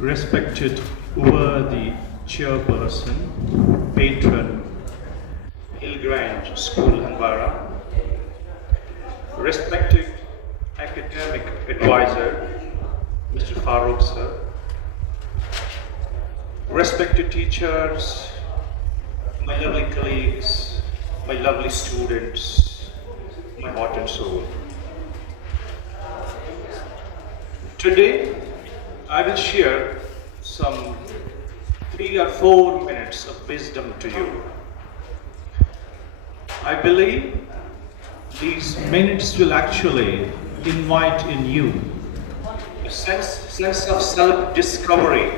Respected worthy chairperson, patron, Hillgrange School, Hanwara, respected academic advisor, Mr. Farooq sir, respected teachers, my lovely colleagues, my lovely students, my heart and soul. Today, I will share some 3 or 4 minutes of wisdom to you. I believe these minutes will actually invite in you a sense of self-discovery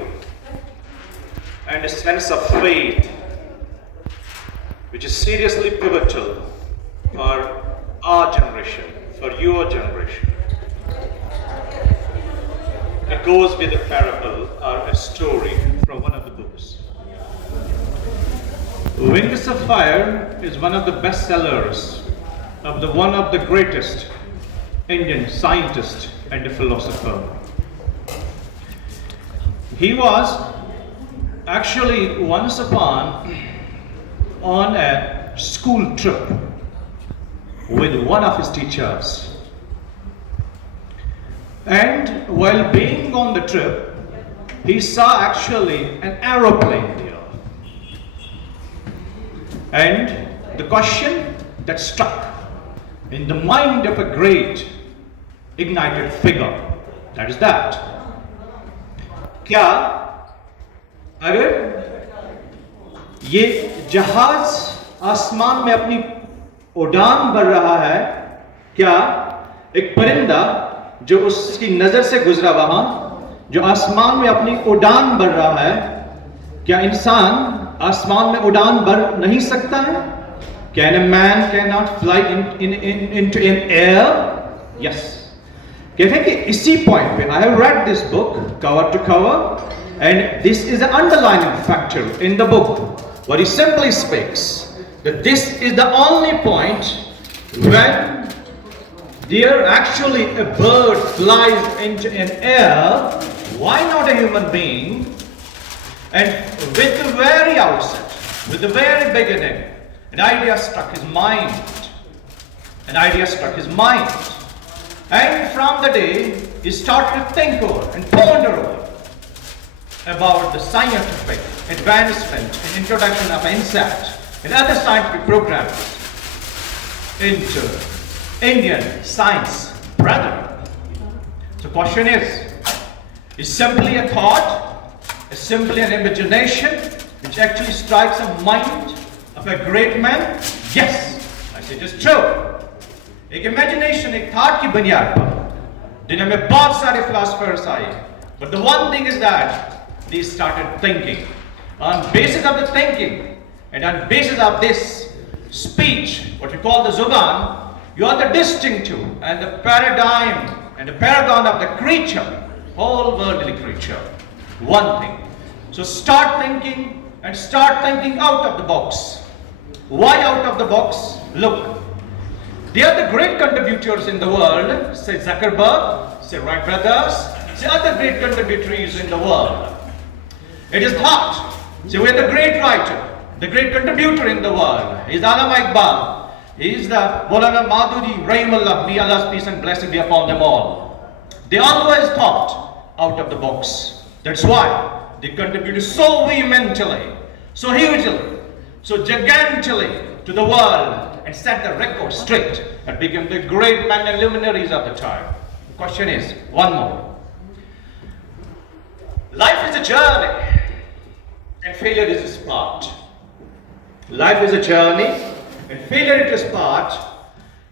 and a sense of faith, which is seriously pivotal for our generation, for your generation. It goes with a parable or a story from one of the books. Wings of Fire is one of the bestsellers of one of the greatest Indian scientist and philosopher. He was actually once upon on a school trip with one of his teachers. And while being on the trip, he saw actually an aeroplane there. And the question that struck in the mind of a great ignited figure, that is that, क्या अगर ये जहाज आसमान में अपनी उड़ान भर रहा है, क्या एक परिंदा जो उसकी नजर से गुजरा वहां, जो आसमान में अपनी उड़ान भर रहा है, क्या इंसान आसमान में उड़ान भर नहीं सकता है? Can a man cannot fly into an air? Yes. कहते हैं कि इसी पॉइंट पे I have read this book cover to cover, and this is the underlying factor in the book, where he simply speaks that this is the only point when there actually a bird flies into an air, why not a human being? And with the very outset, with the very beginning, an idea struck his mind. An idea struck his mind. And from the day, he started to think over and ponder over about the scientific advancement and introduction of INSAT and other scientific programs into Indian science, brother. So the question is simply a thought, is simply an imagination which actually strikes a mind of a great man? Yes, I say it is true. एक imagination, एक thought की बुनियाद पर दुनिया में बहुत सारे philosophers आए, but the one thing is that they started thinking. On basis of the thinking and on basis of this speech, what we call the Zuban, you are the distinctive and the paradigm and the paragon of the creature, whole worldly creature. One thing. So start thinking and start thinking out of the box. Why out of the box? Look, they are the great contributors in the world. Say Zuckerberg, say Wright brothers, say other great contributors in the world. It is thought. Say we are the great writer, the great contributor in the world. He is Allama Iqbal. He is the Maulana Madhuri, Rahimullah, may Allah's peace and blessing be upon them all. They always thought out of the box. That's why they contributed so vehemently, so hugely, so gigantically to the world and set the record straight and became the great men and luminaries of the time. The question is, one more. Life is a journey and failure is its part. Life is a journey and failure it is part,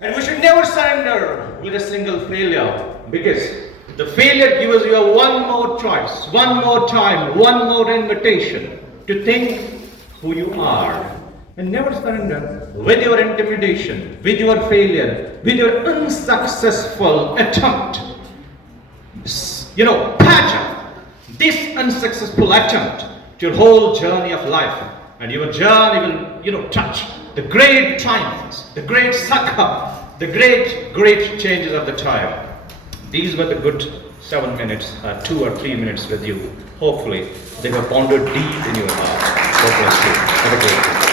and we should never surrender with a single failure, because the failure gives you a one more choice, one more time, one more invitation to think who you are. And never surrender with your intimidation, with your failure, with your unsuccessful attempt. Patch up this unsuccessful attempt to your whole journey of life, and your journey will, touch the great triumphs, the great succor, the great changes of the time. These were the good 7 minutes, 2 or 3 minutes with you. hopefully they have pondered deep in your heart. God bless you. Have a great day.